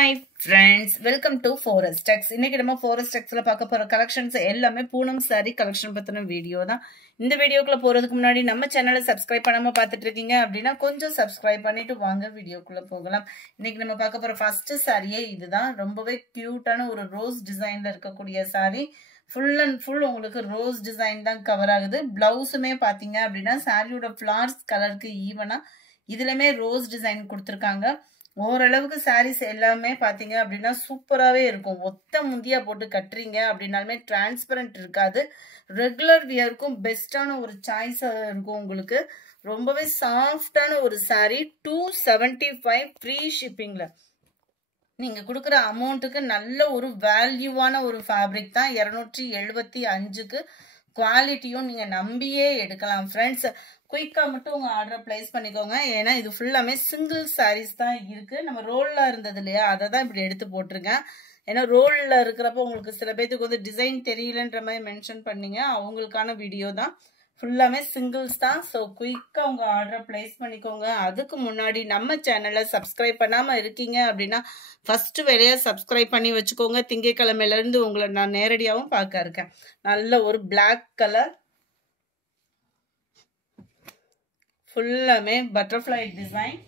Hi friends, welcome to Forest Tex. இன்னைக்கு நம்ம Forest Texல பார்க்க போற கலெக்ஷன்ஸ் எல்லாமே பூனம் saree கலெக்ஷன் பத்தின வீடியோ தான். இந்த வீடியோக்குள்ள போறதுக்கு முன்னாடி நம்ம சேனலை சப்ஸ்கிரைப் பண்ணாம பார்த்துட்டு இருக்கீங்க அப்படின்னா கொஞ்சம் சப்ஸ்கிரைப் பண்ணிட்டு வாங்க வீடியோக்குள்ள போகலாம். இன்னைக்கு நம்ம பார்க்க போற ஃபர்ஸ்ட் சாரியே இதுதான். ரொம்பவே கியூட்டான ஒரு ரோஸ் டிசைன்ல இருக்கக்கூடிய saree. ஃபுல் அண்ட் ஃபுல் உங்களுக்கு ரோஸ் டிசைன் தான் கவர் ஆகுது. பிளவுஸுமே பாத்தீங்க அப்படின்னா சாரியோட ஃபிளார்ஸ் கலருக்கு ஈவனா இதுலமே ரோஸ் டிசைன் கொடுத்துருக்காங்க. ஓரளவுக்கு சாரீஸ் எல்லாமே பாத்தீங்க அப்படின்னா சூப்பராகவே இருக்கும். ஒத்த முந்தியா போட்டு கட்டுறீங்க அப்படின்னாலுமே டிரான்ஸ்பரண்ட் இருக்காது. ரெகுலர் வியருக்கும் பெஸ்டான ஒரு சாய்ஸா இருக்கும். உங்களுக்கு ரொம்பவே சாஃப்டான ஒரு சாரீ. 275 ஃப்ரீ ஷிப்பிங்ல நீங்க கொடுக்குற அமௌண்ட்டுக்கு நல்ல ஒரு வேல்யூவான ஒரு ஃபேப்ரிக் தான். 275க்கு குவாலிட்டியும் நீங்க நம்பியே எடுக்கலாம் ஃப்ரெண்ட்ஸ். குயிக்கா மட்டும் உங்க ஆர்டரை பிளேஸ் பண்ணிக்கோங்க. ஏன்னா இது ஃபுல்லாமே சிங்கிள் சாரீஸ் தான் இருக்கு. நம்ம ரோல்ல இருந்தது இல்லையா, அதை தான் இப்படி எடுத்து போட்டிருக்கேன். ஏன்னா ரோல்ல இருக்கிறப்ப உங்களுக்கு சில பேருக்கு வந்து டிசைன் தெரியலன்ற மாதிரி மென்ஷன் பண்ணீங்க. அவங்களுக்கான வீடியோ தான். ஃபுல்லாமே சிங்கிள்ஸ் தான். ஸோ குயிக்கா உங்க ஆர்டரை பிளேஸ் பண்ணிக்கோங்க. அதுக்கு முன்னாடி நம்ம சேனலை சப்ஸ்கிரைப் பண்ணாம இருக்கீங்க அப்படின்னா ஃபர்ஸ்ட் வேலையா சப்ஸ்கிரைப் பண்ணி வச்சுக்கோங்க. திங்கட்கிழமையில இருந்து உங்களை நான் நேரடியாகவும் பார்க்க இருக்கேன். நல்ல ஒரு பிளாக் கலர், ஃபுல்லாமே பட்டர்ஃப்ளை டிசைன்,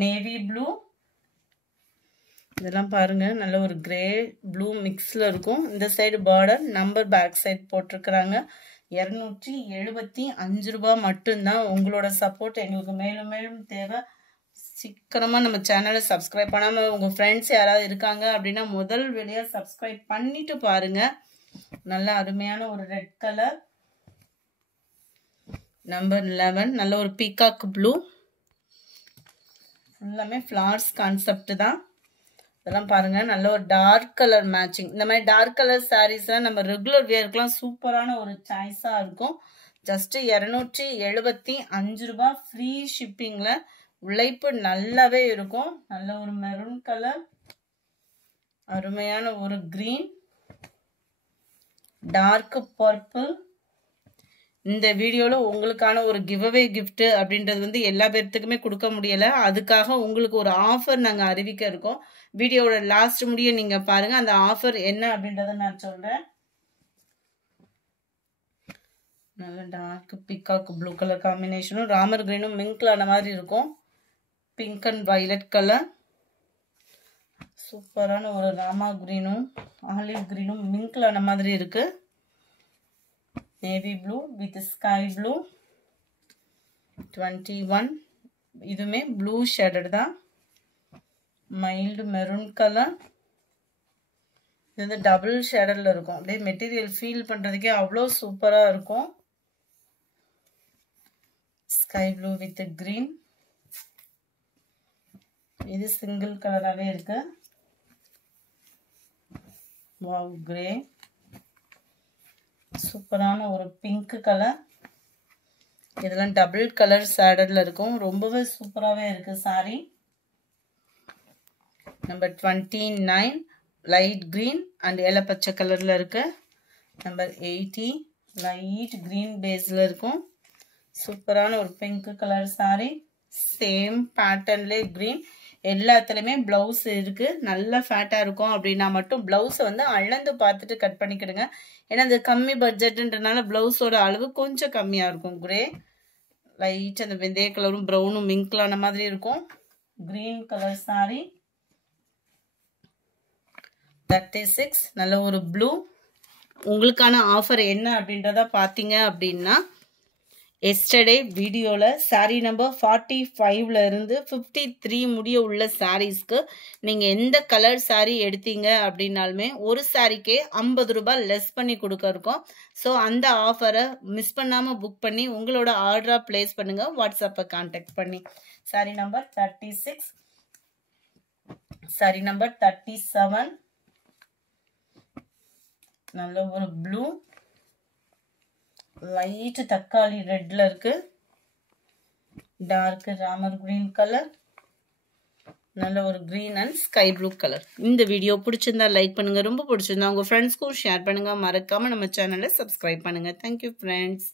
நேவி ப்ளூ, இதெல்லாம் பாருங்க நல்ல ஒரு கிரே ப்ளூ மிக்ஸ்ல இருக்கும். இந்த side border number back side போட்டிருக்கிறாங்க. 275 ரூபாய் மட்டும்தான். உங்களோட சப்போர்ட் எங்களுக்கு மேலும் மேலும் தேவை. சீக்கிரமா நம்ம சேனலை சப்ஸ்கிரைப் பண்ணாம உங்க ஃப்ரெண்ட்ஸ் யாராவது இருக்காங்க அப்படின்னா முதல் வேலையா சப்ஸ்கிரைப் பண்ணிட்டு பாருங்க. நல்ல அருமையான ஒரு ரெட் கலர், நம்பர் 11, நல்ல ஒரு பீகாக் ப்ளூ, ஃபுல்லாமே ஃப்ளார்ஸ் கான்செப்ட் தான். இதெல்லாம் பாருங்க நல்ல ஒரு டார்க் கலர் மேட்சிங். இந்த மாதிரி டார்க் கலர் சாரீஸ்லாம் நம்ம ரெகுலர் வியருக்குலாம் சூப்பரான ஒரு சாய்ஸா இருக்கும். ஜஸ்ட் 275 ரூபாய் ஃப்ரீ ஷிப்பிங்ல. உழைப்பு நல்லாவே இருக்கும். நல்ல ஒரு மெரூன் கலர், அருமையான ஒரு கிரீன், டார்க் பர்பிள். இந்த வீடியோல உங்களுக்கான ஒரு கிவ்அவே கிஃப்ட் அப்படின்றது வந்து எல்லா பேர்த்துக்குமே கொடுக்க முடியல. அதுக்காக உங்களுக்கு ஒரு ஆஃபர் நாங்க அறிவிக்க இருக்கோம். வீடியோவோட லாஸ்ட் முடிய நீங்க பாருங்க. அந்த ஆஃபர் என்ன அப்படின்றத நான் சொல்றேன். நல்ல டார்க் பீகாக் ப்ளூ கலர் காம்பினேஷனும் ராமர் கிரீனும் மிங்க்லான மாதிரி இருக்கும். பிங்க் அண்ட் வயலட் கலர், சூப்பரான ஒரு ராமா கிரீனும் ஆலிவ் கிரீனும் மிங்க்லான மாதிரி இருக்கு. Navy blue with sky blue 21, இதுவுமே ப்ளூ ஷேடட் தான். மைல்டு மெரூன் கலர், இது வந்து டபுள் ஷேடர்ல இருக்கும். அப்படியே மெட்டீரியல் ஃபீல் பண்றதுக்கே அவ்வளோ சூப்பரா இருக்கும். ஸ்கை ப்ளூ வித் கிரீன், இது சிங்கிள் கலராகவே இருக்கு. வாவ் கிரே, சூப்பரான ஒரு பிங்க் கலர், இதெல்லாம் டபுள் கலர் ஷேடர்ல இருக்கும். ரொம்பவே சூப்பராகவே இருக்கு sorry. Number 29 light green and yellow பச்சை கலர்ல இருக்கு. நம்பர் 80 லைட் கிரீன் பேஸ்ல இருக்கும். சூப்பரான ஒரு பிங்க் கலர் சாரி. சேம் பேட்டர்ன்ல கிரீன். எல்லாத்துலயுமே பிளவுஸ் இருக்கு. நல்ல ஃபேட்டா இருக்கும் அப்படின்னா மட்டும் பிளவுஸை வந்து அளந்து பார்த்துட்டு கட் பண்ணிக்கிடுங்க. ஏன்னா இது கம்மி பட்ஜெட்ன்றனால பிளவுஸோட அளவு கொஞ்சம் கம்மியா இருக்கும். கிரே லைட் அந்த வெந்தய கலரும் ப்ரௌனும் மிங்க்லான மாதிரி இருக்கும். கிரீன் கலர் சாரி 36, நல்ல ஒரு ப்ளூ. உங்களுக்கான ஆஃபர் என்ன அப்படின்றத பார்த்தீங்க அப்படின்னா எஸ்டர்டே வீடியோல சாரீ நம்பர் 45ல இருந்து 53 முடிய உள்ள சாரீஸ்க்கு நீங்க எந்த கலர் சாரீ எடுத்தீங்க அப்படின்னாலுமே ஒரு சாரீக்கே 50 ரூபாய் லெஸ் பண்ணி கொடுக்க இருக்கோம். ஸோ அந்த ஆஃபரை மிஸ் பண்ணாம புக் பண்ணி உங்களோட ஆர்டரா பிளேஸ் பண்ணுங்க. வாட்ஸ்அப்பை கான்டாக்ட் பண்ணி. சாரீ நம்பர் 36, சாரீ நம்பர் 37, நல்ல ஒரு ப்ளூ, லைட் தக்காளி ரெட்ல இருக்கு. டார்க் ராமர் கிரீன் கலர், நல்ல ஒரு green and sky blue colour. இந்த வீடியோ பிடிச்சிருந்தா லைக் பண்ணுங்க. ரொம்ப பிடிச்சிருந்தா உங்க ஃப்ரெண்ட்ஸ்க்கும் ஷேர் பண்ணுங்க. மறக்காம நம்ம சேனலை சப்ஸ்கிரைப் பண்ணுங்க. Thank you friends.